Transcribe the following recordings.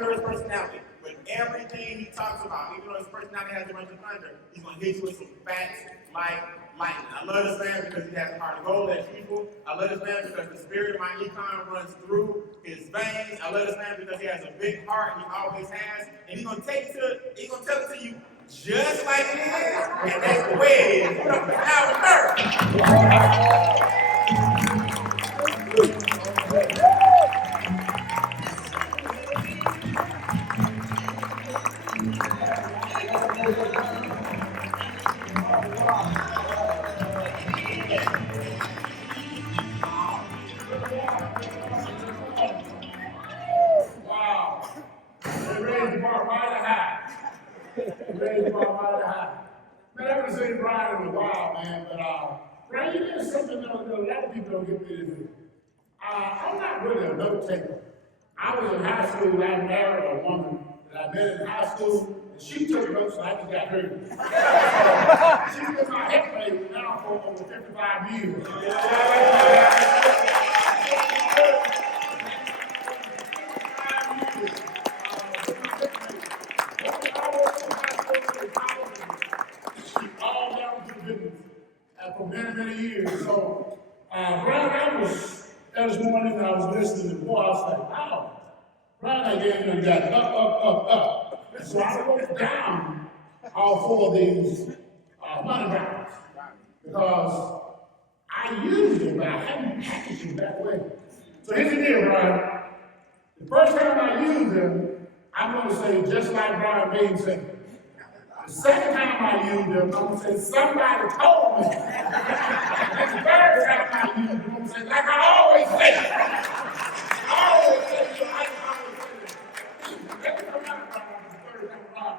thunderous personality. But everything he talks about, even though his personality has a bunch of thunder, he's going to hit you with some facts like lightning. I love this man because he has a heart of gold as usual. I love this man because the spirit of myEcon runs through his veins. I love this man because he has a big heart. He always has. And he's going to tell it to you just like it is. And that's the way it is. Put up for Alvin Curry. Wow. They raised the bar mighty high. Raised the bar mighty high. Man, I haven't seen Brian in a while, man, but Brian, you did something that a lot of people don't get me to do. I'm not really a note taker. I was in high school, I married a woman that I met in high school, and she took notes, so I just got hurt. She's been my headmate now for over 55 years. For many, many years. So, Brian, that was morning I was listening to the boy, I was like, wow, Brian again got up. And so I wrote down all four of these money rounds because I used them, but I hadn't packaged them that way. So here's the deal, Brian. The first time I used them, I'm going to say just like Brian Bain said. The second time I used them, I'm going to say, somebody told me. And the third time I used them, I'm going to say, like I always say. I always say, so I always say this. Let me come out the third time around.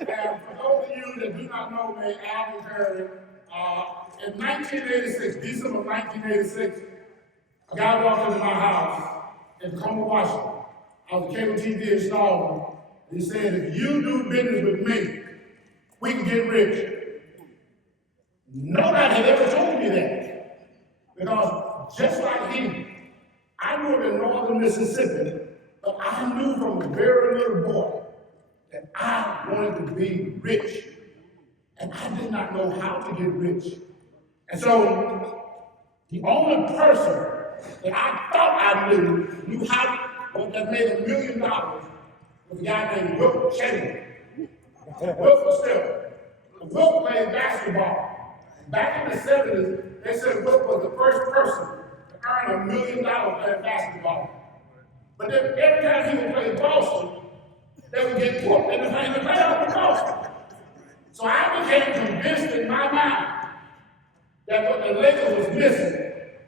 And for those of you that do not know me, Alvin Curry, in 1986, December of 1986, a guy walked into my house in Tacoma, Washington. I was a cable TV installer. He said, if you do business with me, we can get rich. Nobody had ever told me that. Because just like him, I grew up in northern Mississippi, but I knew from a very little boy that I wanted to be rich. And I did not know how to get rich. And so, the only person that I thought I knew how that made $1 million was a guy named Wilt Chamberlain. Wilt was still. Wilt played basketball. Back in the 70s, they said Wilt was the first person to earn $1 million playing basketball. But then every time he would play Boston, they would get whooped in the playoff with Boston. So I became convinced in my mind that what the Lakers was missing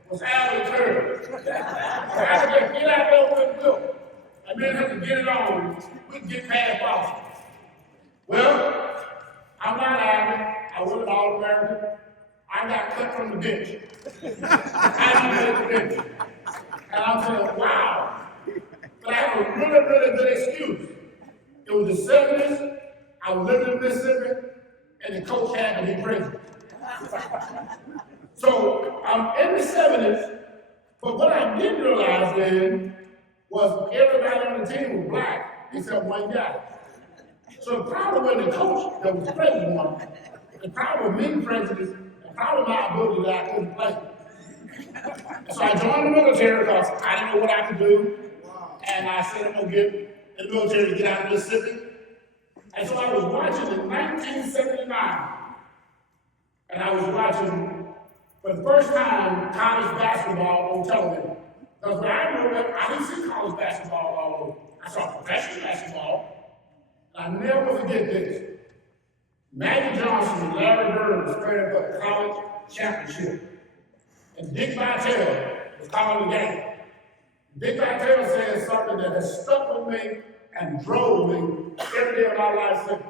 was Alvin Curry. So I had to get out there with Wilt. And then have to get it on, we can get past Boston. Well, I'm not Alvin, I was an All-American. I got cut from the bench. I didn't the bench. And I'm saying, wow. But I have a really, really good excuse. It was the 70s, I was living in Mississippi, and the coach had to be crazy. So I'm in the 70s, but what I didn't realize then was everybody on the team was black except one guy. So the problem wasn't the coach that was the president one. The problem was me, prejudice, and probably my ability that I couldn't play. So I joined the military because I didn't know what I could do. And I said I'm gonna get in the military to get out of Mississippi. And so I was watching in 1979. And I was watching for the first time college basketball on television. Because when I grew up, I didn't see college basketball all over. I saw professional basketball. I'll never forget this. Magic Johnson and Larry Bird was playing for the college championship. And Dick Vitale was calling the game. Dick Vitale said something that has stuck with me and drove me every day of my life since.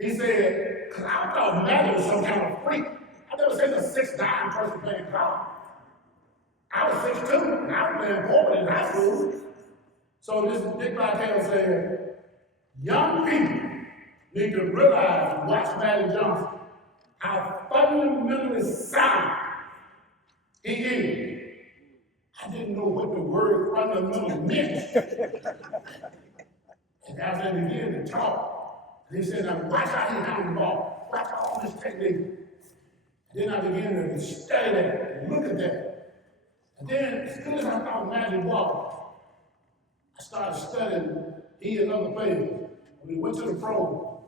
He said, because I thought Magic was some kind of freak. I never seen a 6'9" person playing college. I was 6'2", and I was playing forward in high school. So this Dick Vitale said, young people need to realize and watch Magic Johnson, how fundamentally sound he is. I didn't didn't know what the word fundamental meant. And as they began to talk, he said, now watch how he handled the ball. Watch all this technique. And then I began to study that and look at that. And then, as soon as I thought Magic walked, I started studying he and other players. When he went to the pro,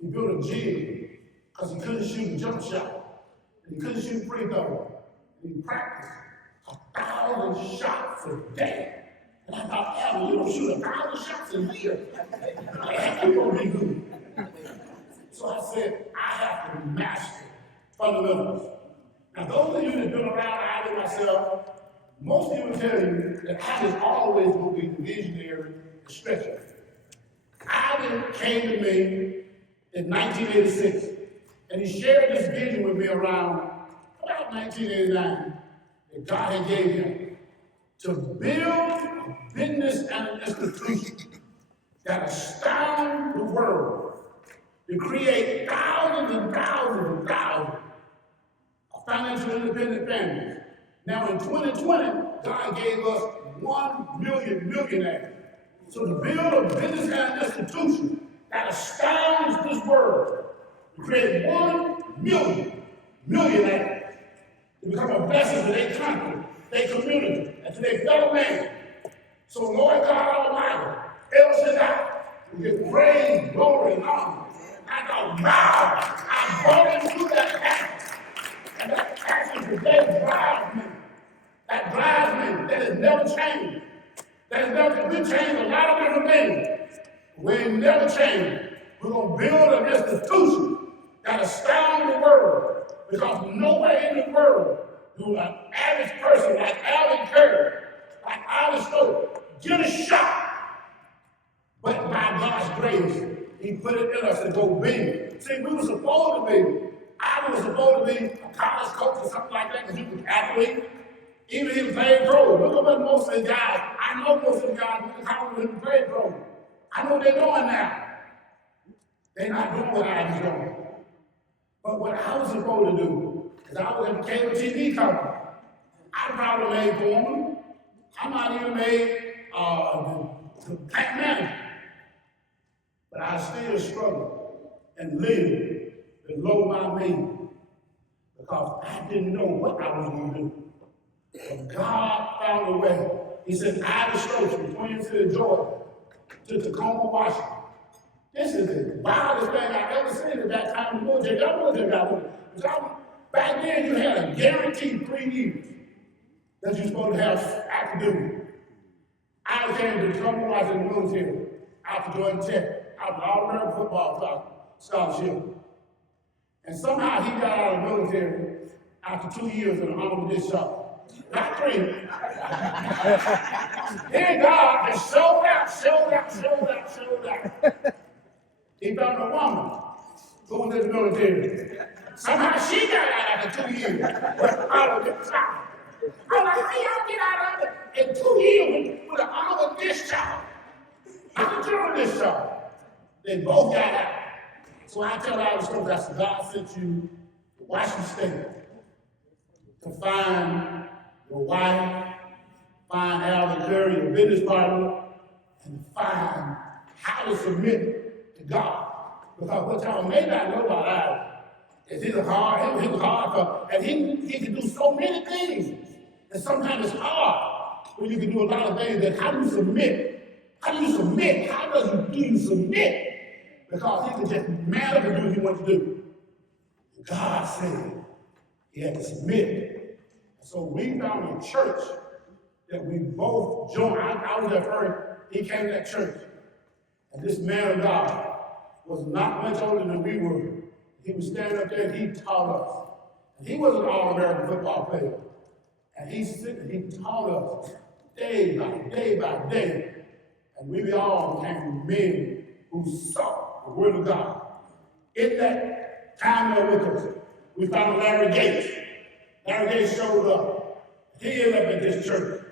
he built a gym because he couldn't shoot a jump shot. And he couldn't shoot free throws. And he practiced 1,000 shots a day. And I thought, Alvin, you don't shoot 1,000 shots a year. You're going to be good. So I said, I have to master fundamentals. Now, those of you that have been around Alvin myself, most people tell you that I was always going to be the visionary and stretcher. Alvin came to me in 1986, and he shared this vision with me around about 1989 that God had gave him to build a business and an institution that astound the world, to create thousands and thousands and thousands of financially independent families. Now in 2020, God gave us 1 million millionaires. So to build a business and an institution that astounds this world, to create 1 million millionaires, to become a blessing to their country, their community, and to their fellow man. So Lord God Almighty, El Shaddai, will give praise, glory, and honor. I go, wow, I'm going through that passion. And that passion today drives me. That drives me. That has never changed. That has never, we changed a lot of different things. We ain't never changed. We're going to build an institution that astounds the world. Because nowhere in the world do an average person like Alvin Curry, like Alice Stowe, get a shot. But by God's grace, he put it in us to go big. See, we were supposed to be, I was supposed to be a college coach or something like that because he was an athlete. Even he was playing pro. Look at most of the guys. I know most of the guys who college and played pro. I know what they're doing now. They're not doing what I was doing. But what I was supposed to do, because I was in a cable TV company, I probably made foreman. I might even made the plant manager. But I still struggle and live below my means because I didn't know what I was going to do. But God found a way. He said, I was strokes from Twin City, Georgia, to Tacoma, Washington. This is the wildest thing I've ever seen at that time in the military. Y'all military got it. Back then, you had a guaranteed 3 years that you're supposed to have active duty. I came to Tacoma, Washington, in the military after Georgia Tech. I was an All-American football scholarship. And somehow he got out of the military after 2 years of an honorable discharge. Not 3. Then God just showed out. He found a woman who was in the military. Somehow she got out after 2 years with an honorable discharge. I'm like, how y'all get out of it in 2 years with an honorable discharge? How did you discharge? They both got out. So I tell our stories, I said, God sent you to Washington State to find your wife, find Alvin Curry, your business partner, and find how to submit to God. Because what y'all may not know about Alvin is he was hard, and he can do so many things. And sometimes it's hard when you can do a lot of things. That how do you submit? How do you submit? How do you submit? Because he could just man up and do what he wants to do. God said he had to submit. So we found a church that we both joined. I was at first, he came to that church. And this man of God was not much older than we were. He was standing up there and he taught us. And he was an All-American football player. And he taught us day by day. And we all became men who sought the word of God. In that time there with us, we found Larry Gates. Larry Gates showed up. He ended up at this church.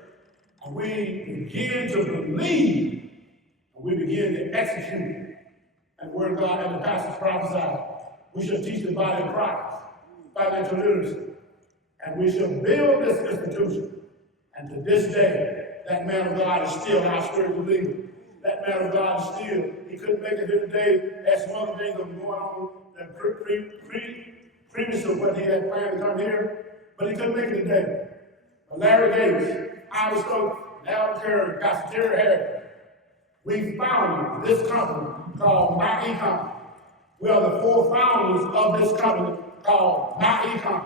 And we began to believe, and we began to execute. And the word of God and the pastors prophesied. We shall teach the body of Christ financial literacy. And we shall build this institution And to this day, that man of God is still our spiritual leader. That man of God is still, he couldn't make it here today. That's one of the things that was going on that previous to what he had planned to come here, but he couldn't make it today. But Larry Davis, Iowa Stokes, Alvin Curry, Dr. Terry Harris, we founded this company called myEcon. We are the 4 founders of this company called myEcon.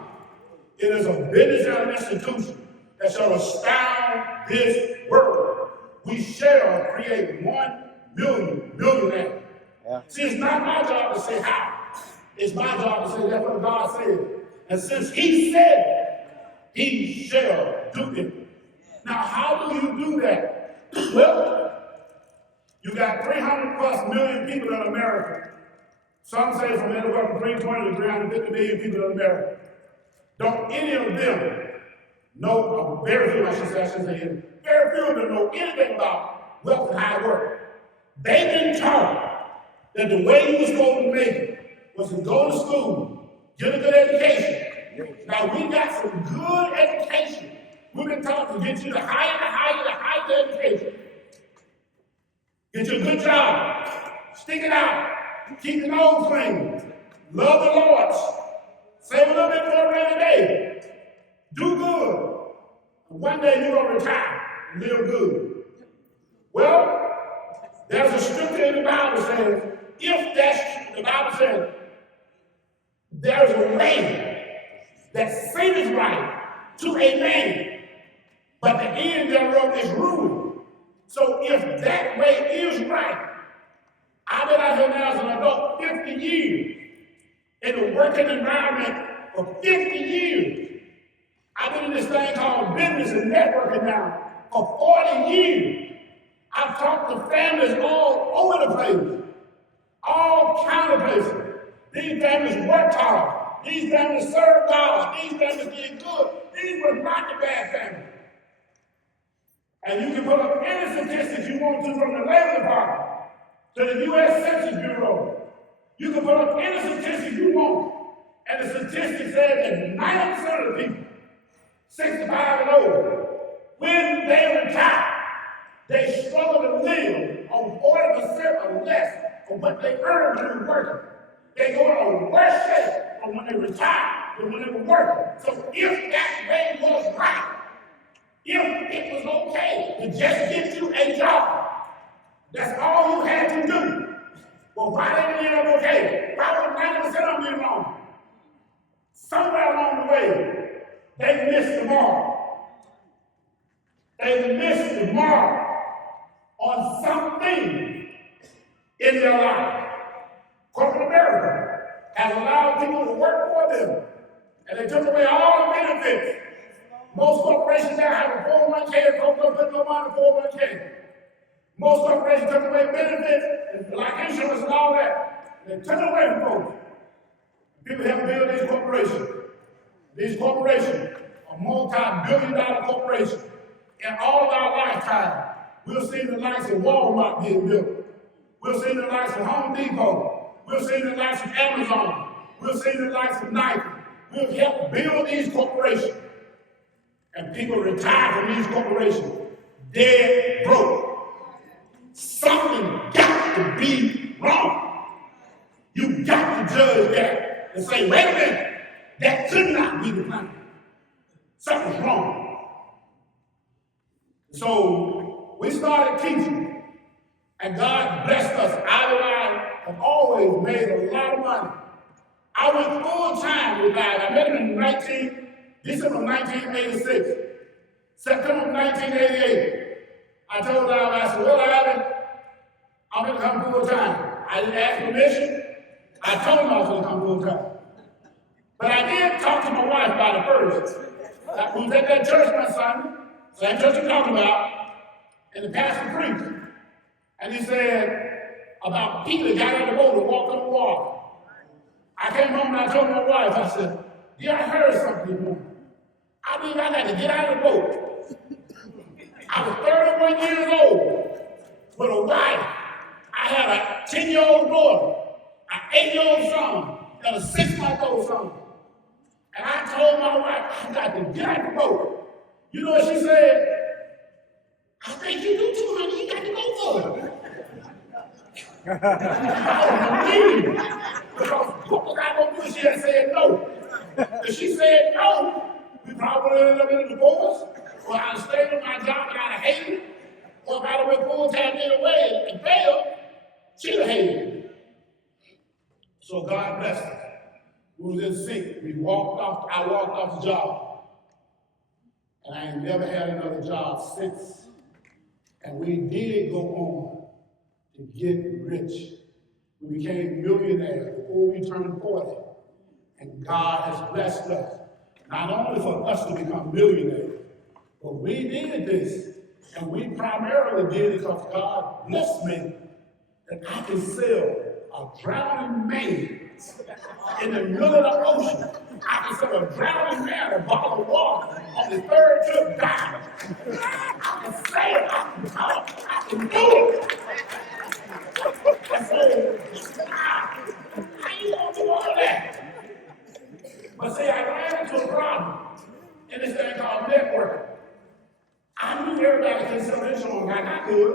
It is a business and an institution that shall astound this world. We shall create 1 million millionaires. Yeah. See, it's not my job to say how. It's my job to say that's what God said. And since he said it, he shall do it. Now, how do you do that? Well, you got 300 plus million people in America. Some say from anywhere from 320 to 350 million people in America. Don't any of them know, very few, I should say, very few of them know anything about wealth and hard work. They've been taught that the way you was supposed to make it was to go to school, get a good education. Now, we got some good education. We've been taught to get you the higher education. Get you a good job. Stick it out. Keep your nose clean. Love the Lord. Save a little bit for a rainy day. Do good. One day you're going to retire and live good. Well, there's a scripture in the Bible saying, the Bible says, there's a way that seemeth right to a man, but the end thereof is ruin. So if that way is right, I've been out here now as an adult 50 years in the working environment for 50 years. I've been in this thing called business and networking now for 40 years. I've talked to families all over the place, all kind of places. These families worked hard. These families served God. These families did good. These were not the bad families. And you can put up any statistics you want to from the Labor Department to the U.S. Census Bureau. You can put up any statistics you want. And the statistics say that 90% of the people, 65 and older, when they retire, they struggle to live on 40% or less of what they earned when they were working. They go in a worse shape from when they retire than when they were working. So if that way was right, if it was okay to just get you a job, that's all you had to do. Well, why didn't it end up okay? Why was 90% of them wrong? Somewhere along the way, they missed the mark. They missed the mark on something in their life. Corporate America has allowed people to work for them, and they took away all the benefits. Most corporations now have a 401k, and folks don't put no money in 401k. Most corporations took away benefits, like insurance and all that. They took it away from folks. People have to build these corporations. These corporations are multi-billion-dollar corporations. In all of our lifetime, we'll see the likes of Walmart being built. We'll see the likes of Home Depot. We'll see the likes of Amazon. We'll see the likes of Nike. We'll help build these corporations. And people retire from these corporations dead broke. Something got to be wrong. You got to judge that and say, wait a minute, that could not be the plan. Something's wrong. So we started teaching, and God blessed us. I have always made a lot of money. I went full time with God. I met him in December 1986. September 1988. I told Alvin, I said, well, Alvin, I'm going to come full time. I didn't ask permission. I told him I was going to come full time. But I did talk to my wife about it first. We was at that church one Sunday, same church you're talking about, and the pastor preached. And he said about Peter got out of the boat and walked on the water. I came home and I told my wife, I said, yeah, I heard something this morning. I believe I got to get out of the boat. I was 31 years old with a wife. I had a 10-year-old daughter, an 8-year-old son, and a 6-month-old son. And I told my wife, I got to get out of the boat. You know what she said? I think you do too, honey. You got to go for it. I don't believe it. Because what was I going to do if she had said no? If she said no, we probably would have ended up in a divorce, or I'd have stayed on my job and I'd have hated it, or if I'd have went full-time anyway and failed, she'd have hated it. So God blessed us. We was in sync. I walked off the job. And I ain't never had another job since. And we did go on to get rich. We became millionaires before we turned 40. And God has blessed us, not only for us to become millionaires, but we did this. And we primarily did it because God blessed me that I can sell a drowning man in the middle of the ocean. I can sell a drowning man a bottle of water on the third trip down. I can say it. I can do it. And so, how you gonna do all that? But see, I ran into a problem in this thing called networking. I knew everybody could sell insurance like I could.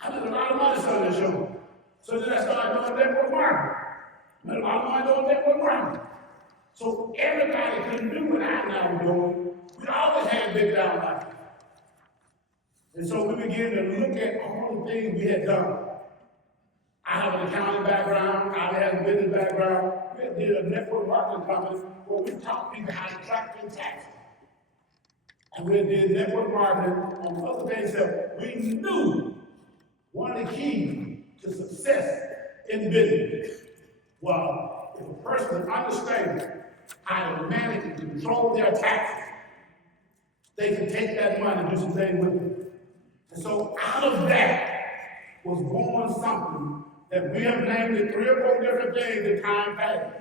I did a lot of money selling insurance. So then I started doing network marketing. Made a lot of money doing network marketing. So everybody could do what I now am doing. We always had big down life. And so we began to look at all the things we had done. I have an accounting background, I have a business background. We did a network marketing company where we taught people how to track their taxes. And we did network marketing on other things that we knew one of the keys to success in business was if a person understands how to manage and control their taxes, they can take that money and do some things with it. And so out of that was born something that we have named it 3 or 4 different things in time past.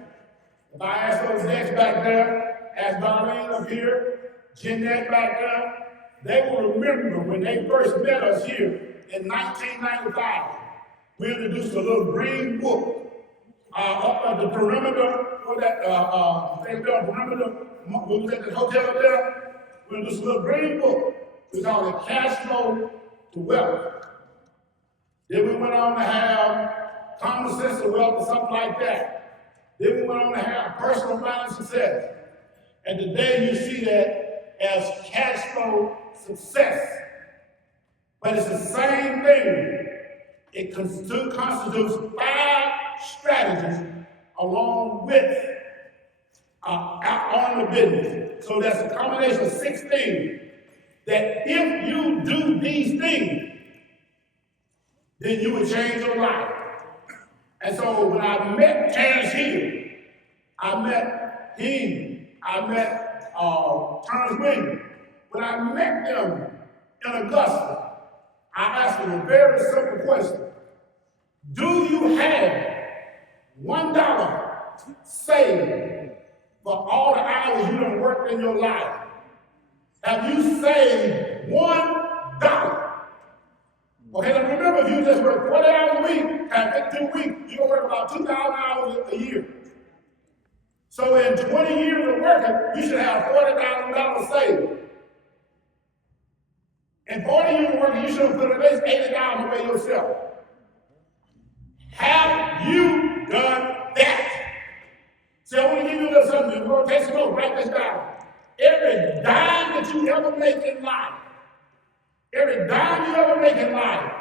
If I ask those decks back there, ask Darlene up here, Jeanette back there, they will remember when they first met us here in 1995. We introduced a little green book up at the perimeter, or that thing there, perimeter, we was at the hotel up there. We introduced a little green book. We call it Cashflow to Wealth. Then we went on to have Common Sense to Wealth or something like that. Then we went on to have Personal Finance Success. And today you see that as Cashflow Success. But it's the same thing. It constitutes 5 strategies along with on the business. So that's a combination of 6 things that if you do these things, then you would change your life. And so when I met Terrence Hill, I met him, I met Terrence Williams. When I met them in Augusta, I asked them a very simple question. Do you have $1 saved for all the hours you done worked in your life? Have you saved $1? Okay, now remember, if you just work 40 hours a week, and 52 weeks, you're going to work about 2,000 hours a year. So in 20 years of working, you should have $40,000 saved. In 40 years of working, you should have put at least $80,000 away yourself. Have you done that? So I want to give you a little something. You're going to take some notes, write this down. Every dime that you ever make in life, every dime you ever make in life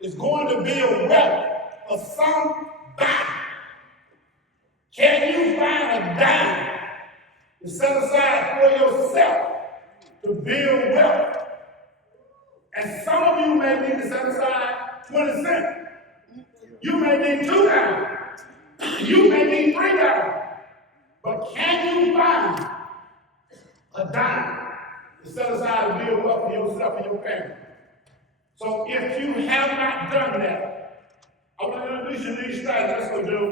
is going to build wealth for somebody. Can you find a dime to set aside for yourself to build wealth? And some of you may need to set aside 20 cents. You may need $2. You may need $3. But can you find a dime to set aside to build wealth for yourself and your family? So if you have not done that, I want to introduce you to these strategies. That's what we'll do.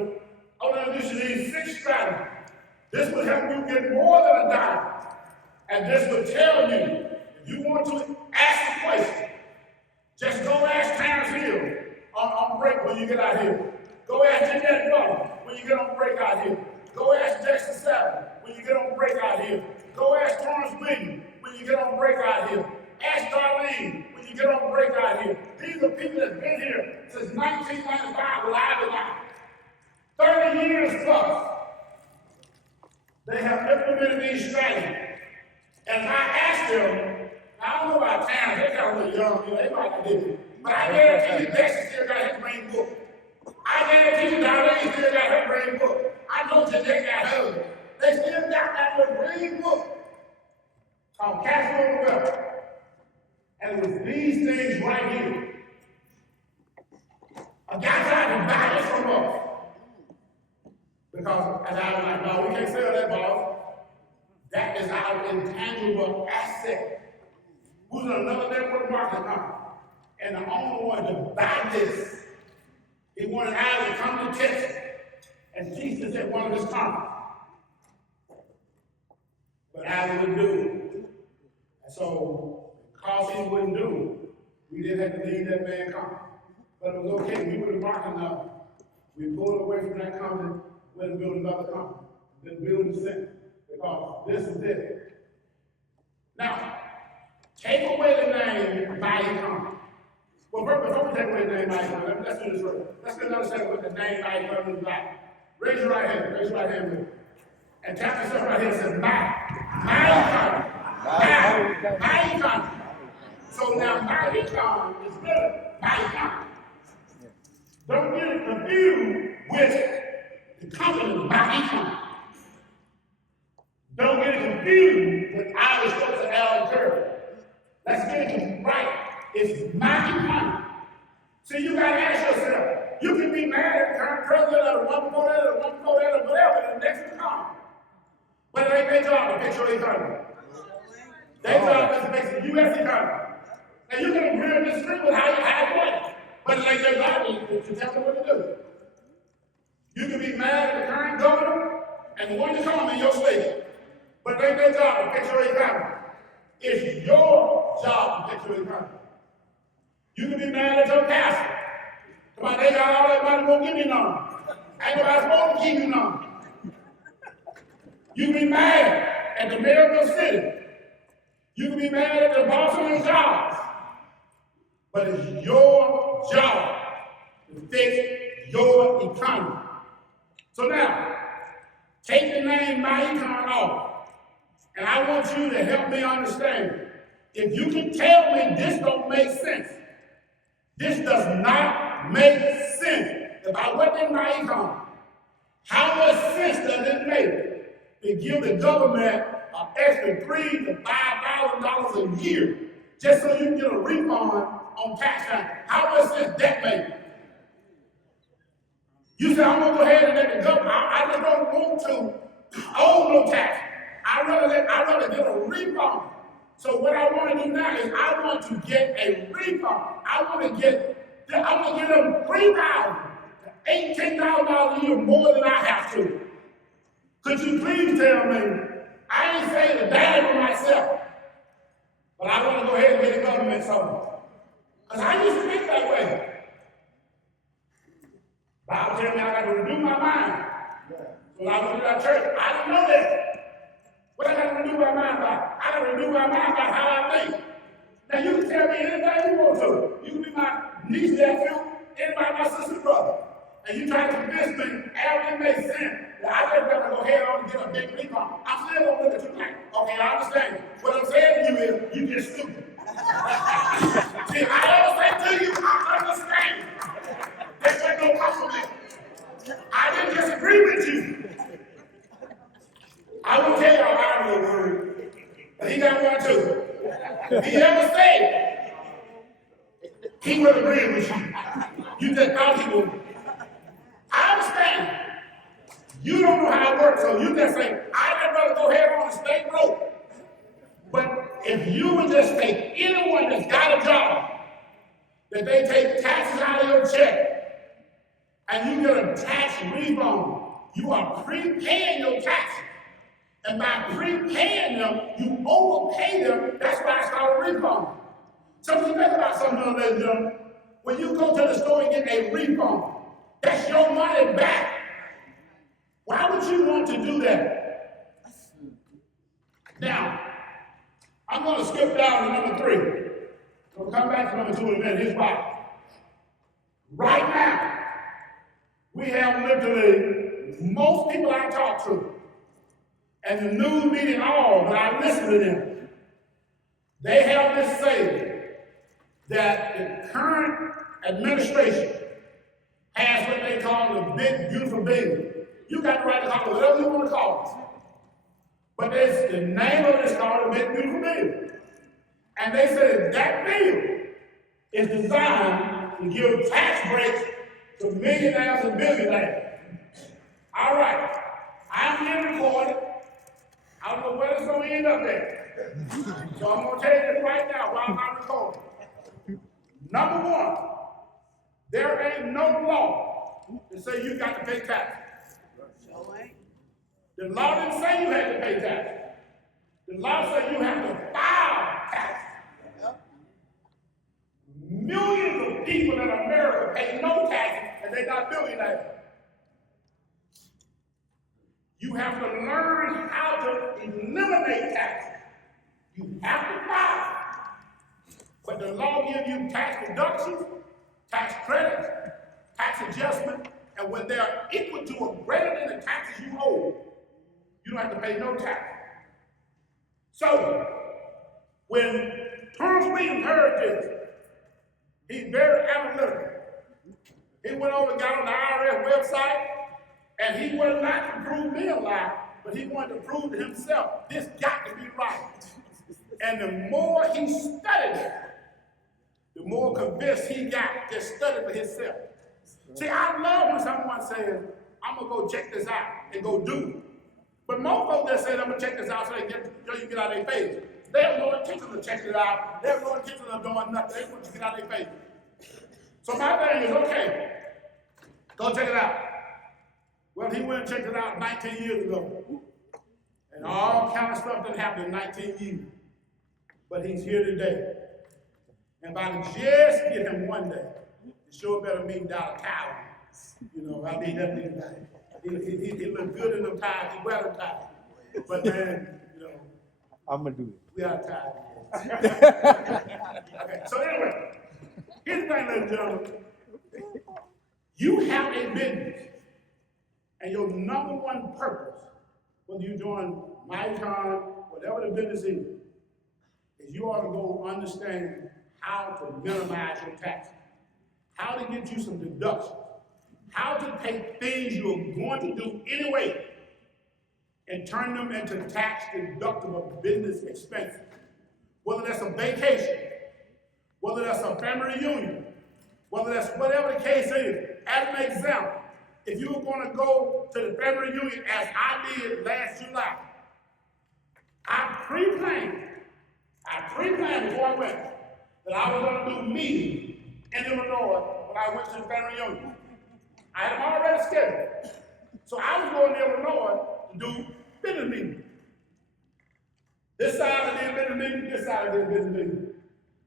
I want to introduce you to these 6 strategies. This will help you get more than a dime. And this will tell you, if you want to ask a question, just go ask Terrence Hill on break when you get out here. Go ask Jeanette Butler when you get on break out here. Go ask Jackson Savage when you get on break out here. Go ask Torrance Williams when when you get on break out here. Ask Darlene when you get on break out here. These are people that's been here since 1995 when I was out. 30 years plus. They have implemented these strategies. And I asked them, I don't know about town, they're kind of a little young, they might not do it. But I guarantee you, Dexter still got his brain book. I guarantee you, Darlene still got her brain book. I know Jeanette got hers. They still got that little brain book called Cashflow Shifting. And it was these things right here. A guy tried to buy this from us. Because, as I was like, no, we can't sell that, boss. That is our intangible asset. Who's another network marketing company? And the owner wanted to buy this. He wanted Alvin to come to Texas and teach this at one of his conferences. But Alvin wouldn't do it. And so, because he wouldn't do it, we didn't have to leave that man company. But it was okay, we were the marketing company. We pulled away from that company, went and built another company, then build a center. Because this is it. Now, take away the name myEcon. Well, before we take away the name myEcon, let's do this first. Let's get another second what the name myEcon is like. Raise your right hand with me. And tap yourself right here and say, myEcon. myEcon. So now myEcon is better. myEcon. Don't get it confused with the company myEcon. Don't get it confused with Founder Alvin Curry. Let's get it right. It's myEcon. See, you gotta ask yourself, you can be mad at the current president or the one before that or the one before that or whatever, and the next one comes. But it ain't their job to fix your economy. Their job is to fix the U.S. economy. Now you can agree or disagree with how you want it, but it ain't their job to tell them what to do. You can be mad at the current governor and the one to come in your state, but it ain't their job to fix your economy. It's your job to fix your economy. You can be mad at your pastor. Come on, they got all that money, won't give me none. Ain't nobody supposed to keep you none. You can be mad at the mayor of your city. You can be mad at the boss of your jobs. But it's your job to fix your economy. So now, take the name myEcon off. And I want you to help me understand. If you can tell me this don't make sense, this does not make sense. If I went in myEcon, how much sense does it make to give the government an extra $3,000 to $5,000 a year just so you can get a refund on tax time? How much sense that make? You say, I'm going to go ahead and let the government, I just don't want to owe no tax. I'd rather get a refund. So what I want to do now is I want to get a refund. I want to give them $3,000 to $18,000 a year more than I have to. Could you please tell me, I ain't saying to die for myself, but I want to go ahead and get the government something. Because I used to think that way. Bible tells me I got to renew my mind. So I went to that church. I didn't know that. What I got to renew my mind by? I got to renew my mind by how I think. Now you can tell me anything you want to. You can be my niece, nephew, anybody, my sister, brother. And you try to convince me, Alvin, it makes sense. That I just got to go ahead on and get a big refund. I'm still going to look at you like, okay, I understand. What I'm saying to you is, you just stupid. See, I don't say to you, I understand. There's no compliment. I didn't disagree with you. I will tell y'all I know a word, but he got one too. If he ever said, he would agree with you. You just thought he would. I understand. You don't know how it works, so you just say, I'd rather go ahead on the state road. But if you would just take anyone that's got a job, that they take taxes out of your check, and you get a tax refund, you are prepaying your taxes. And by prepaying them, you overpay them. That's why it's called a refund. Something to think about something, ladies and gentlemen. When you go to the store and get a refund, that's your money back. Why would you want to do that? Now, I'm going to skip down to number 3. We'll come back to number 2 in a minute. Here's why. Right now, we have literally most people I talk to, and the news media all, but I listen to them. They have this saying that the current administration has what they call the big beautiful bill. You got the right to call it whatever you want to call it. But the name of it is called the big beautiful bill. And they said that bill is designed to give tax breaks to millionaires and billionaires. All right, I'm here recorded. I don't know where it's going to end up at. So I'm going to tell you this right now while I'm recording. Number 1, there ain't no law that say you got to pay taxes. The law didn't say you had to pay taxes. The law said you have to file taxes. Millions of people in America pay no taxes and they're not billionaires. You have to learn how to eliminate taxes. You have to file. But the law gives you tax deductions, tax credits, tax adjustment, and when they're equal to or greater than the taxes you owe, you don't have to pay no tax. So, when Thomas Williams heard this, he's very analytical. He went over and got on the IRS website, and he was not to prove me a lie, but he wanted to prove to himself, this got to be right. And the more he studied it, the more convinced he got to study for himself. See, I love when someone says, I'm going to go check this out and go do it. But most folks that say, I'm going to check this out so they get out of their face. They have no intention of checking it out. They have no intention of doing nothing. They want you to get out of their face. So my thing is, okay, go check it out. Well, he went and checked it out 19 years ago. And all kind of stuff didn't happen in 19 years. But he's here today. And if I can just get him one day, it sure better mean down a towel. You know, I mean, that means that. He look good in them ties, he wear them ties. But man, you know, I'm gonna do it. we are tied. Okay, so anyway, here's the thing, ladies and gentlemen. You have a business, and your number 1 purpose, whether you're doing myEcon, whatever the business is you ought to go understand how to minimize your taxes, how to get you some deductions, how to take things you're going to do anyway and turn them into tax-deductible business expenses. Whether that's a vacation, whether that's a family reunion, whether that's whatever the case is. As an example, if you were going to go to the family reunion as I did last July, I pre-planned before I went that I was going to do meetings in Illinois when I went to the family reunion. I had them already scheduled. So I was going to Illinois to do business meetings. This side I did business meeting, this side I did business meeting.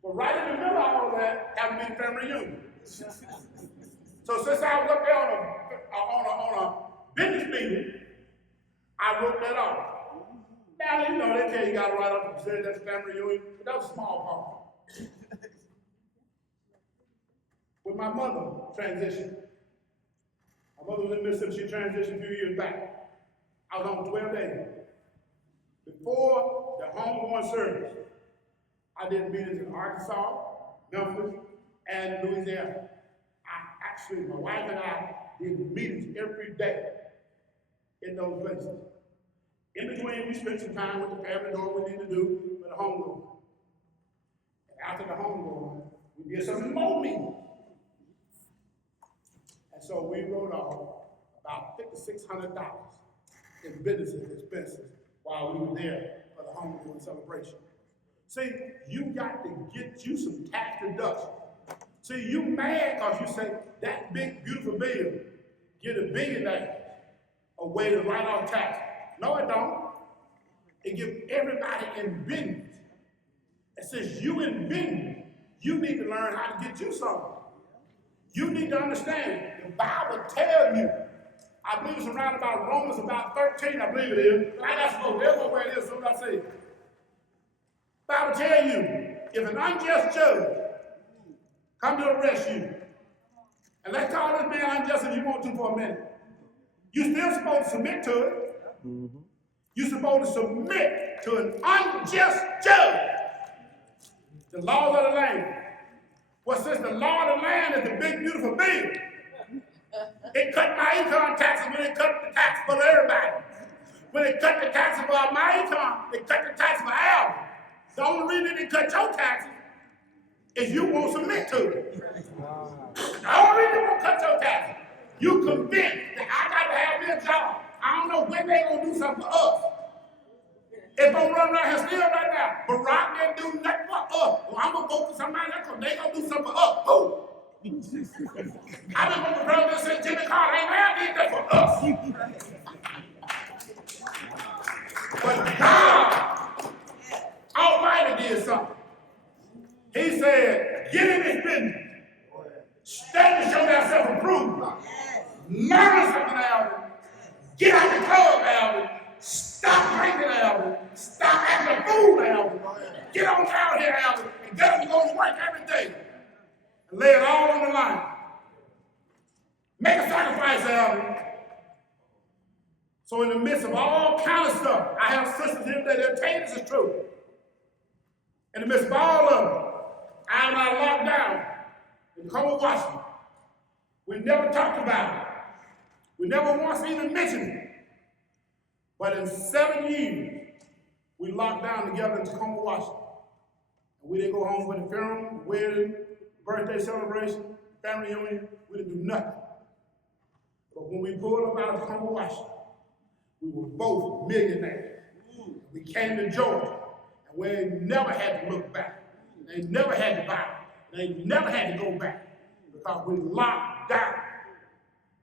But right in the middle of all of that happened to be the family reunion. So since I was up there on a business meeting, I wrote that off. Now, you know, they tell you got to write up and say that's family reunion, but that was a small part. When my mother transitioned, my mother was in Mississippi, she transitioned a few years back. I was on 12 days. Before the homegoing service, I did meetings in Arkansas, Memphis, and Louisiana. My wife and I did meetings every day in those places. In between, we spent some time with the family doing what we need to do for the homegoing. And after the homegoing, we did some more meetings. And so we wrote off about $5,600 in business expenses while we were there for the homegoing celebration. See, you got to get you some tax deduction. See, you mad because you say that big, beautiful bill give a billionaire a way to write off tax. No, it don't. It gives everybody in business. It says you in business, you need to learn how to get you something. You need to understand, the Bible tells you, I believe it's around about Romans about 13, I believe it is. I got to go there where it is, so what I say. The tell you, if an unjust judge come to arrest you, and let's call this man unjust if you want to for a minute, you're still supposed to submit to it. You're supposed to submit to an unjust judge. The laws of the land. Well, since the law of the land is the big, beautiful bill, it cut myEcon taxes when it cut the tax for everybody. When it cut the taxes for myEcon, it cut the tax for Alvin. The only reason it cut your taxes is you won't submit to it. The only reason it won't cut your taxes, you convinced that I got to have me a job. I don't know when they're going to do something for us. It's going to run around here still right now. Barack didn't do nothing for us. Well, I'm going to vote for somebody else because they're going to do something for us. Who? I've been voting for President since Jimmy Carter. Ain't man did that for us. But God Almighty did something. He said, get in this business. Stand and show thyself approved. Learn something, Alvin. Get out the club, Alvin. Stop drinking, Alvin. Stop acting a fool, Alvin. Get on down here, Alvin, and get up and go to work every day. And lay it all on the line. Make a sacrifice, Alvin. So in the midst of all kind of stuff, I have sisters here that they'll tell you this is true. In the midst of all of them, I and I locked down in Tacoma, Washington. We never talked about it. We never once even mentioned it. But in 7 years, we locked down together in Tacoma, Washington. And we didn't go home for the funeral, wedding, birthday celebration, family reunion. We didn't do nothing. But when we pulled up out of Tacoma, Washington, we were both millionaires. We came to Georgia, and we never had to look back. They never had to buy. They never had to go back because we locked down.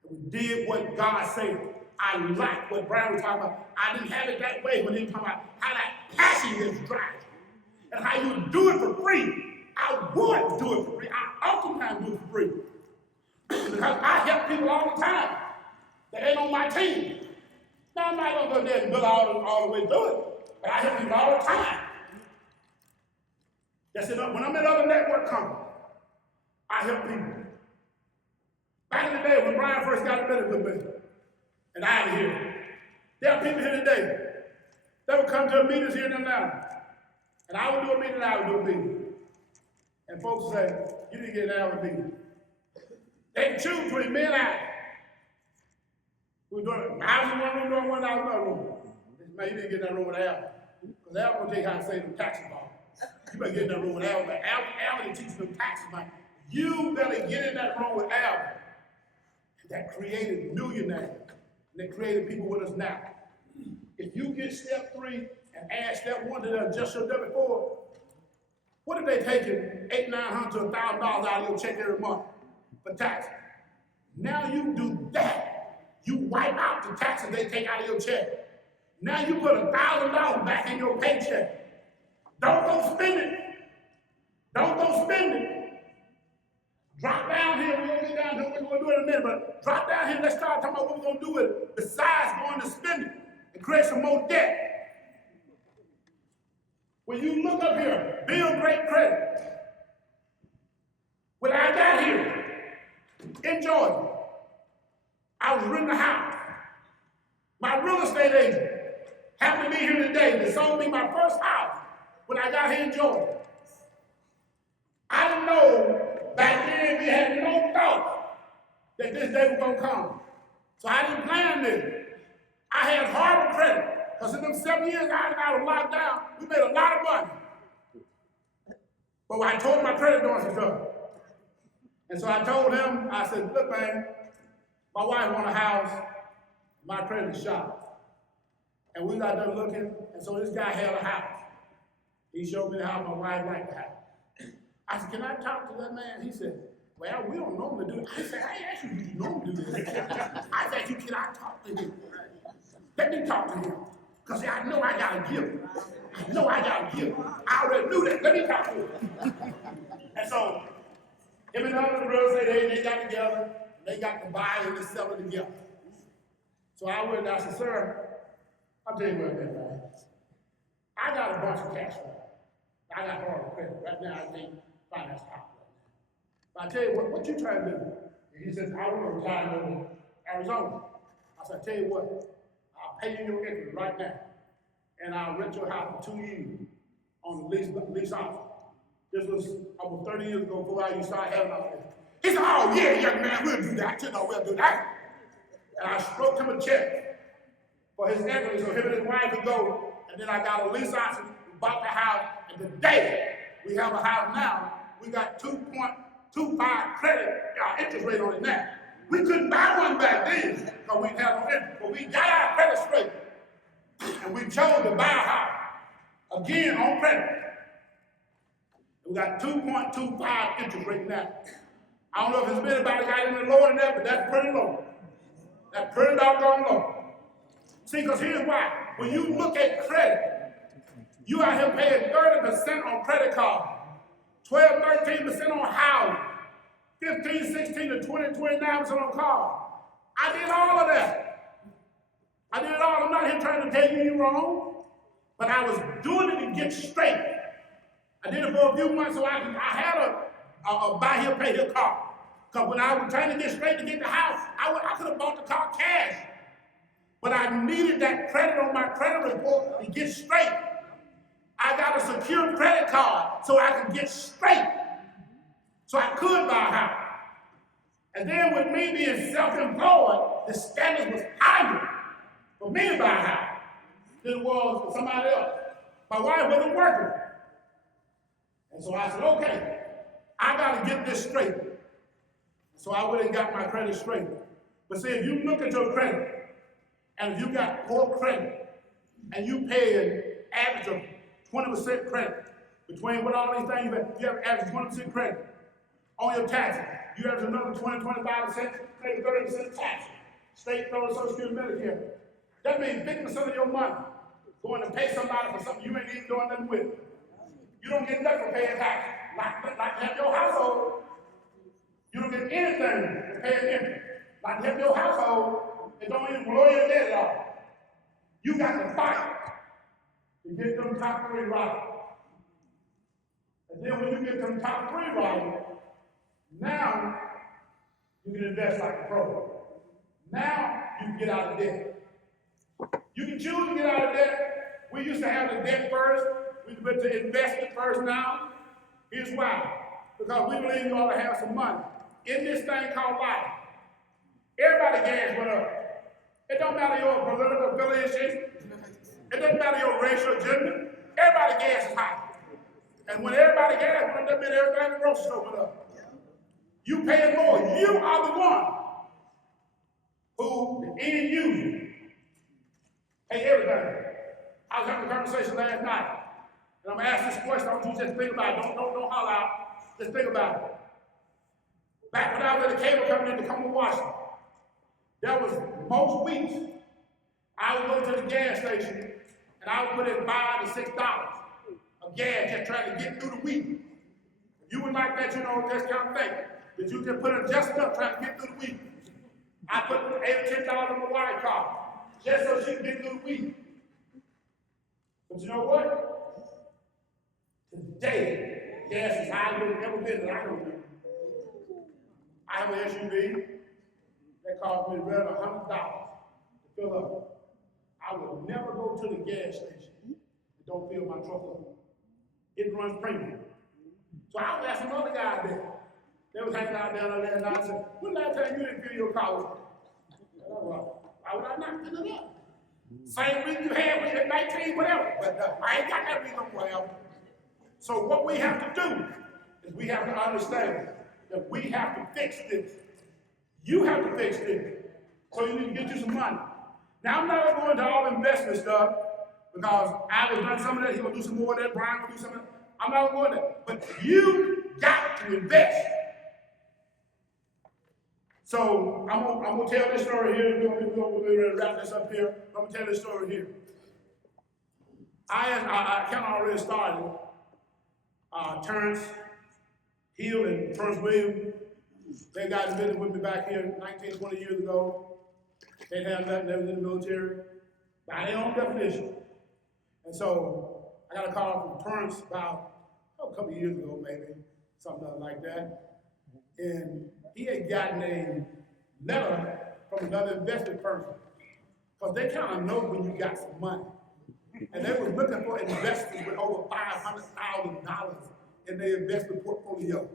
And we did what God said. I like what Brian was talking about. I didn't have it that way when he was talking about how that passion is driving and how you do it for free. I would do it for free. I oftentimes do it for free because I help people all the time that ain't on my team. Now, I'm not going to go there and build all the way through it, but I help people all the time. That's it. When I'm at other network companies, I help people. Back in the day when Brian first got into the business, and I am here, there are people here today that would come to meetings here in Atlanta, and I would do a meeting and I would do a meeting. And folks would say, you didn't get an hour meeting. They can choose between me and I. We were doing it. I was in one room doing one, I was in another room. Man, you didn't get in that room with Al. Because Al will tell you how to save them taxes off. You better get in that room with Al. But Al didn't teach them taxes, man. You better get in that room with Al. And that created millionaires. And that created people with us now. If you get step 3 and add step 1 to them, just your W-4, what if they taking $800, $900 to $1,000 out of your check every month for taxes? Now you do that. You wipe out the taxes they take out of your check. Now you put $1,000 back in your paycheck. Don't go spend it. Don't go spend it. Drop down here. We're going to get down here. We're going to do it in a minute. But drop down here and let's start talking about what we're going to do with it besides going to spend it and create some more debt. When you look up here, build great credit. When I got here in Georgia, I was renting a house. My real estate agent happened to be here today. They sold me my first house when I got here in Georgia. I didn't know back then we had no thought that this day was going to come. So I didn't plan this. I had horrible credit because in them 7 years I was locked down, we made a lot of money. But when I told my credit doors to come. And so I told him, I said, look, man, my wife wants a house, my credit is shot. And we got there looking, and so this guy had a house. He showed me the house my wife liked the house. I said, can I talk to that man? He said, well, we don't normally do it. I said, I ain't asked you if you normally do this. I said, can I talk to him? Let me talk to him. Because I know I got to give him. I know I got to give him. I already knew that. Let me talk to him. And so, him and the other real estate agent, they got together. They got the buyer and the seller together. So I went and I said, sir, I'll tell you what, man. I got a bunch of cash flow. I got horrible credit. Right now, I can't finance house right now. But I tell you what you trying to do? And he says, I want to retire in Arizona. I said, I tell you what, I'll pay you your equity right now. And I'll rent your house for 2 years on the lease offer. This was almost 30 years ago before I used to start having all this. He said, oh yeah, young man, we'll do that. You know, we'll do that. And I stroked him a check for his equity so him and his wife could go. And then I got a lease option, we bought the house, and today we have a house now, we got 2.25 credit interest rate on it now. We couldn't buy one back then because we didn't have no interest, but we got our credit straight. And we chose to buy a house, again on credit. We got 2.25 interest rate now. I don't know if there's anybody got any lower than that, but that's pretty low. That's pretty doggone low. See, because here's why. When you look at credit, you out here paying 30% on credit cards, 12, 13% on housing, 15, 16 to 20, 29% on cars. I did all of that. I did it all. I'm not here trying to tell you you're wrong, but I was doing it to get straight. I did it for a few months so I had a buy here, pay here car. Because when I was trying to get straight to get the house, I could have bought the car cash. But I needed that credit on my credit report to get straight. I got a secure credit card so I could get straight. So I could buy a house. And then with me being self-employed, the standards was higher for me to buy a house than it was for somebody else. My wife wasn't working. And so I said, okay, I got to get this straight. So I went and got my credit straight. But see, if you look at your credit, and if you got poor credit, and you pay an average of 20% credit, between what all these things, you have average 20% credit on your taxes. You average another 20, 25%, maybe 30% tax. State, federal, Social Security, Medicare. That means 50% of your money going to pay somebody for something you ain't even doing nothing with. You don't get nothing for paying taxes. Like to have your household, you don't get anything to pay an interest. Like to have your household, it don't even blow your debt at all. You got to fight to get them top 3 right. And then when you get them top 3 right, now you can invest like a pro. Now you can get out of debt. You can choose to get out of debt. We used to have the debt first. We went to investment first now. Here's why. Because we believe you ought to have some money. In this thing called life, everybody's gas went up. It don't matter your political affiliation. It doesn't matter your racial gender. Everybody's gas is high. And when everybody's gas went up, that meant everything in the grocery store went up. You paying more. You are the one who, the end user, pay everything. I was having a conversation last night, and I'm going to ask this question. I want you to just think about it. Don't holler out. Just think about it. Back when I was at the cable company in Tacoma, Washington, there was most weeks I would go to the gas station and I would put in $5 to $6 of gas just trying to get through the week. If you would like that, you know, just kind of think that you can put in just enough trying to get through the week. I put $8 or $10 on my wife card just so she can get through the week. But you know what? Today, gas is higher than it's ever been that I know of. I have an SUV that cost me around $100 to fill up. I would never go to the gas station and don't fill my truck up. It runs premium. So I was asking other guys there. They was hanging out down there and I said, when last time you didn't fill your car up? Why would I not fill it up? Same reason you had when you were 19, whatever. But I ain't got that reason whatever. So what we have to do is we have to understand that we have to fix this. You have to fix this. So you need to get you some money. Now I'm not going to all investment stuff because Alvin's done some of that. He's going to do some more of that. Brian will do some of that. I'm not going to do that. But you got to invest. So I'm going to tell this story here. We're going to wrap this up here. I'm going to tell this story here. I kind of already started. Terrence Hill and Terrence Williams, they got in business with me back here 19, 20 years ago. They had nothing, they was in the military, by their own definition. And so I got a call from Terrence about a couple of years ago, maybe, something like that. And he had gotten a letter from another investment person. Because they kind of know when you got some money. And they was looking for investors with over $500,000 in their investment portfolio.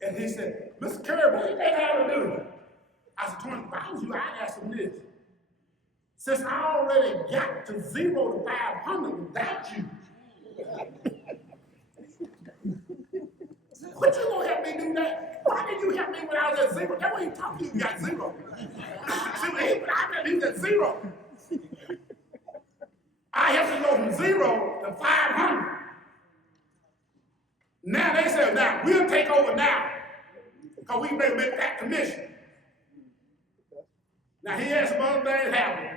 And he said, Mr. Curry, what do you think I ought to do? I said, Tony, if I was you, I'd ask him this. Since I already got to 0 to 500 without you, what you gonna help me do that? Why did you help me when I was at 0? That way you talk to you got 0. See, when he was at 0. I have to go from 0 to 500. Now they say, now we'll take over now, because we may make that commission. Now he had some other things happen.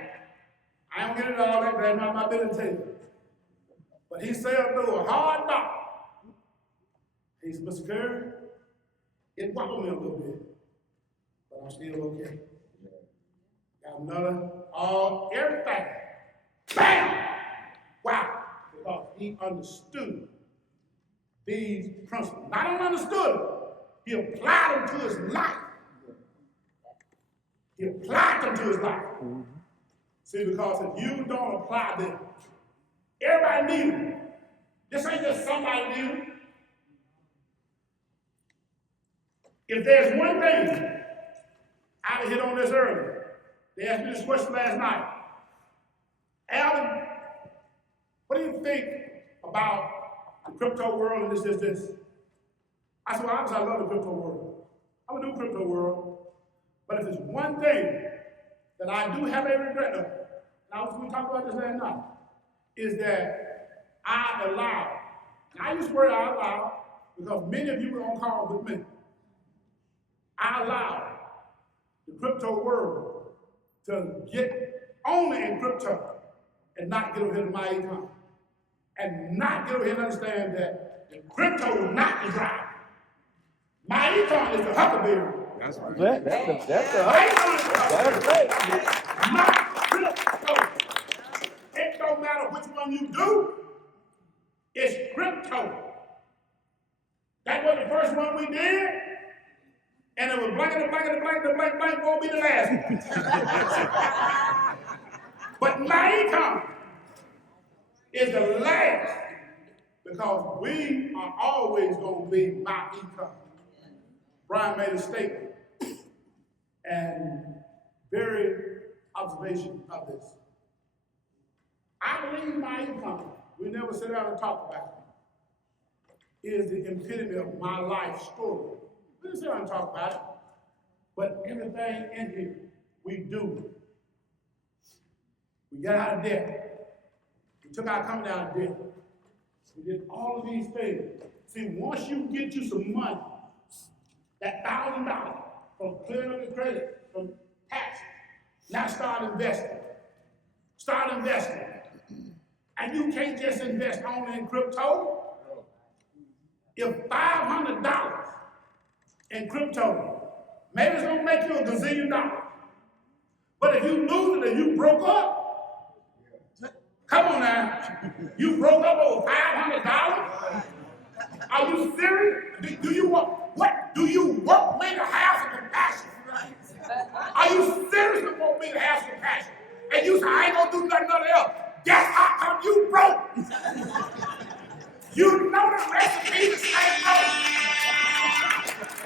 I don't get into all that, that's not my business to you. But he sailed through a hard knock. He said, Mr. Curry, it wobbled me a little bit, but I'm still okay. Got another, everything. Bam! Wow, because he understood these principles. Not only understood them, he applied them to his life. He applied them to his life. See, because if you don't apply them, everybody needs them. This ain't just somebody needs them. If there's one thing, I hit on this earlier. They asked me this question last night. Alvin, what do you think about the crypto world and this? I said, well, obviously I love the crypto world. I'm a new crypto world. But if there's one thing that I do have a regret of, and we talked about this last night, is that I allowed, and I use the word I allowed because many of you were on call with me. I allowed the crypto world to get only in crypto and not get over here to myEcon. And not get over here and understand that the crypto is not the driver. myEcon is the huckleberry. That's right. That's right. Not crypto. It don't matter which one you do, it's crypto. That was the first one we did, and it was blank won't be the last one. But myEcon is the last, because we are always going to be myEcon. Brian made a statement, and very observation of this. I believe myEcon, we never sit down and talk about it, is the epitome of my life story. We didn't sit down and talk about it, but everything in here we do. We got out of debt. We took our company out of debt. We did all of these things. See, once you get you some money, that $1,000 from clearing up your credit, from tax, now start investing. Start investing. And you can't just invest only in crypto. If $500 in crypto, maybe it's gonna make you a gazillion dollars. But if you lose it and you broke up, come on now, you broke up over $500? Are you serious? Do you want, what? Do you want me to have some compassion? Are you serious to want me to have some compassion? And you say, I ain't gonna do nothing else. Guess how come you broke? You know the recipe to stay broke.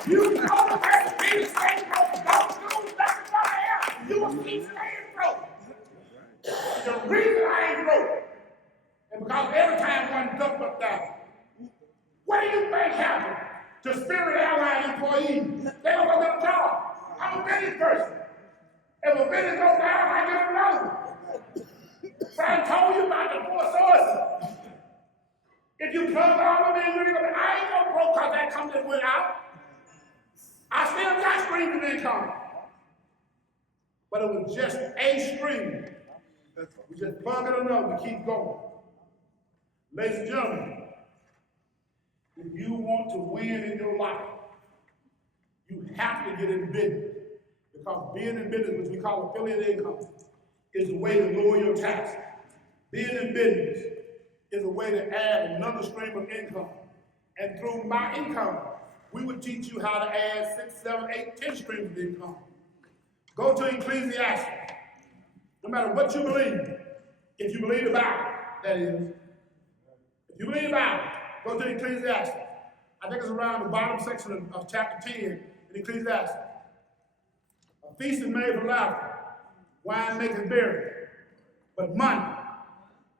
You know the recipe to stay broke. Don't do nothing else. You will keep staying broke. The reason I ain't broke is because every time one dump up down, what do you think happened to Spirit Airline employees? They don't go get a job. I'm a business person. If a business goes down, I get another one. So I told you about the 4 sources. If you plug all of them in, you're gonna be, I ain't gonna broke because that company went out. I still got streams of income. But it was just a stream. We just plug it enough to keep going. Ladies and gentlemen, if you want to win in your life, you have to get in business. Because being in business, which we call affiliate income, is a way to lower your taxes. Being in business is a way to add another stream of income And through myEcon, we would teach you how to add 6, 7, 8, 10 streams of income. Go to Ecclesiastes. No matter what you believe, if you believe the Bible, that is. If you believe the Bible, go to Ecclesiastes. I think it's around the bottom section of chapter 10 in Ecclesiastes. A feast is made for laughter, wine maketh merry, but money.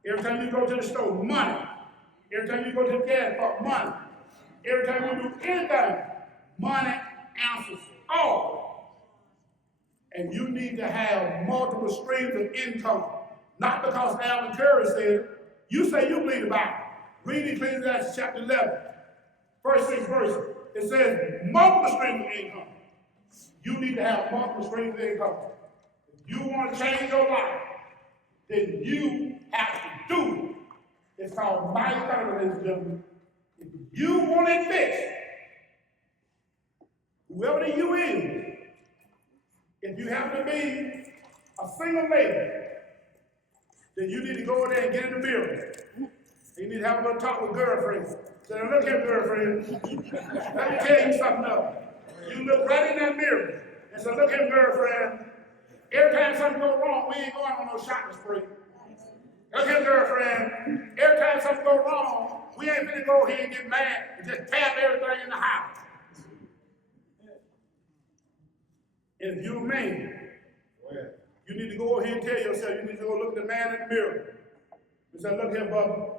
Every time you go to the store, money. Every time you go to the gas pump, money. Every time you do anything, money answers all. And you need to have multiple streams of income. Not because Alvin Curry said it. You say you believe the Bible. Read Ecclesiastes chapter 11, first 6 verses. It says multiple streams of income. You need to have multiple streams of income. If you want to change your life, then you have to do it. It's called myEcon, ladies and gentlemen. If you want it fixed, whoever the you is, if you happen to be a single lady, then you need to go in there and get in the mirror. You need to have a little talk with girlfriend. Say, look here, girlfriend. Let me tell you something else. You look right in that mirror and say, look here, girlfriend. Every time something goes wrong, we ain't going on no shopping spree. Look here, girlfriend. Every time something goes wrong, we ain't gonna go here and get mad and just tap everything in the house. And if you're a man, you need to go ahead and tell yourself, you need to go look at the man in the mirror. You say, look here, Bubba.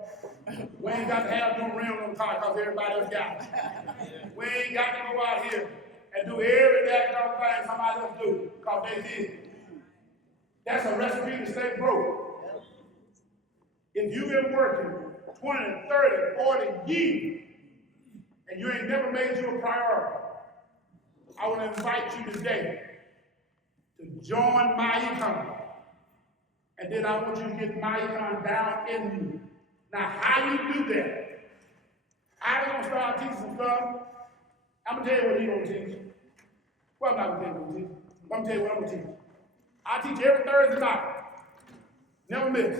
We ain't got to have no rims on the car because everybody else got it. We ain't got to go out here and do every damn thing somebody else do because they did. That's a recipe to stay broke. If you've been working 20, 30, 40 years and you ain't never made you a priority, I want to invite you today to join myEcon. And then I want you to get myEcon down in you. Now, how you do that? I'm going to start teaching some stuff. I'm going to tell you what he's going to teach. Well, I'm not going to tell you what he's going to teach. I'm going to tell you what I'm going to teach. I teach every Thursday night. Never miss.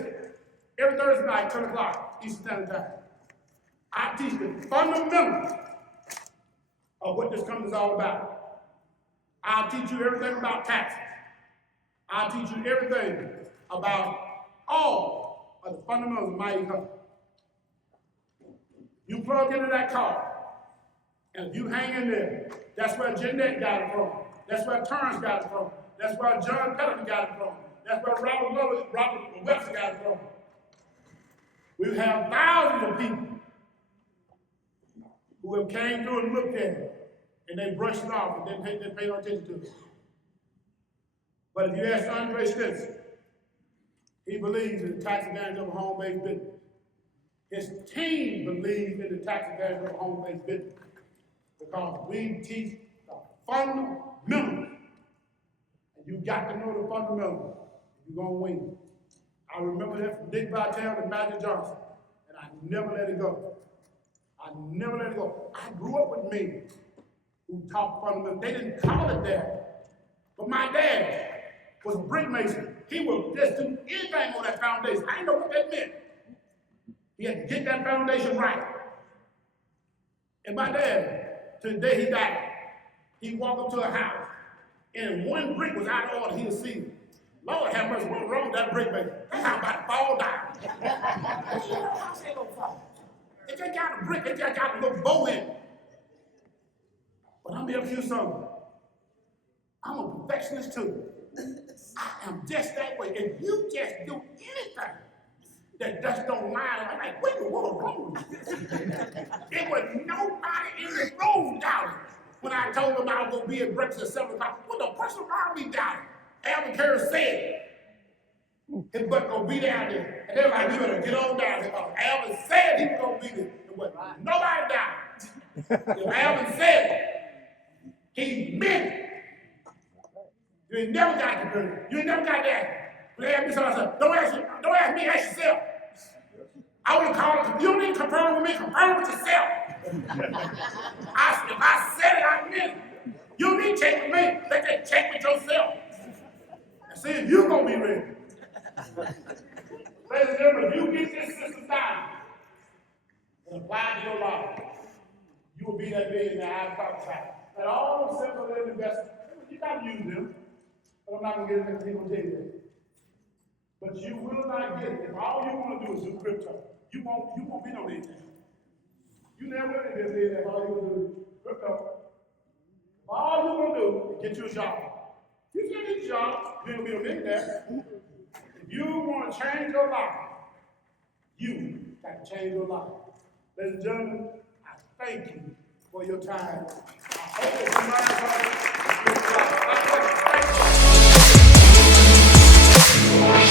Every Thursday night, 10 o'clock, Eastern Standard Time. I teach the fundamentals of what this company is all about. I'll teach you everything about taxes. I'll teach you everything about all of the fundamentals of myEcon. You plug into that car, and if you hang in there, that's where Jeanette got it from. That's where Terrence got it from. That's where John Pelican got it from. That's where Robert Webster got it from. We have thousands of people who have came through and looked at it, and they brushed it off and didn't pay no attention to it. But if you ask Andre Stinson, he believes in the tax advantage of a home-based business. His team believes in the tax advantage of a home-based business because we teach the fundamentals. And you got to know the fundamentals if you're going to win. I remember that from Dick Vitale and Magic Johnson, and I never let it go. I never let it go. I grew up with men who taught fundamentals. They didn't call it that. But my dad was a brick mason. He would just do anything on that foundation. I didn't know what that meant. He had to get that foundation right. And my dad, to the day he died, he walked up to a house, and one brick was out of order. He was seeing, Lord have mercy, what's wrong with that brick mason? That house about to fall down. House ain't gonna fall. It just got a brick, it just got a little bow in it. But I'm here to tell you something. I'm a perfectionist too. I am just that way. If you just do anything that just don't line, I'm like, what in the world wrong with this? There was nobody in this room down when I told them I was going to be at breakfast at 7 o'clock. What the person around me down? Alvin Curry said his butt going to be down there. And they're like, you better get on down there because Alvin said he was going to be there. And what? Nobody down. If Alvin said it, he meant it. You ain't never got to do it. You ain't never got that. When they ask me something, I say, don't ask me, ask yourself. I want to call it, you don't need to confirm with me, confirm with yourself. If I said it, I meant it. You don't need to check with me, let that check with yourself. And see if you're going to be ready. Ladies and gentlemen, if you get this system down and apply it to your life, will be that millionaire I talked about. And all those simple little investments, you got to use them. But I'm not going to get into people tell you that. But you will not get it. If all you want to do is do crypto, you won't be no millionaire. You never will be a millionaire if all you want to do is crypto. If all you want to do is get you a job. You can't get a job, you ain't going to be a millionaire. If you want to change your life, you got to change your life. Ladies and gentlemen, I thank you for your time. I hope that you learned something.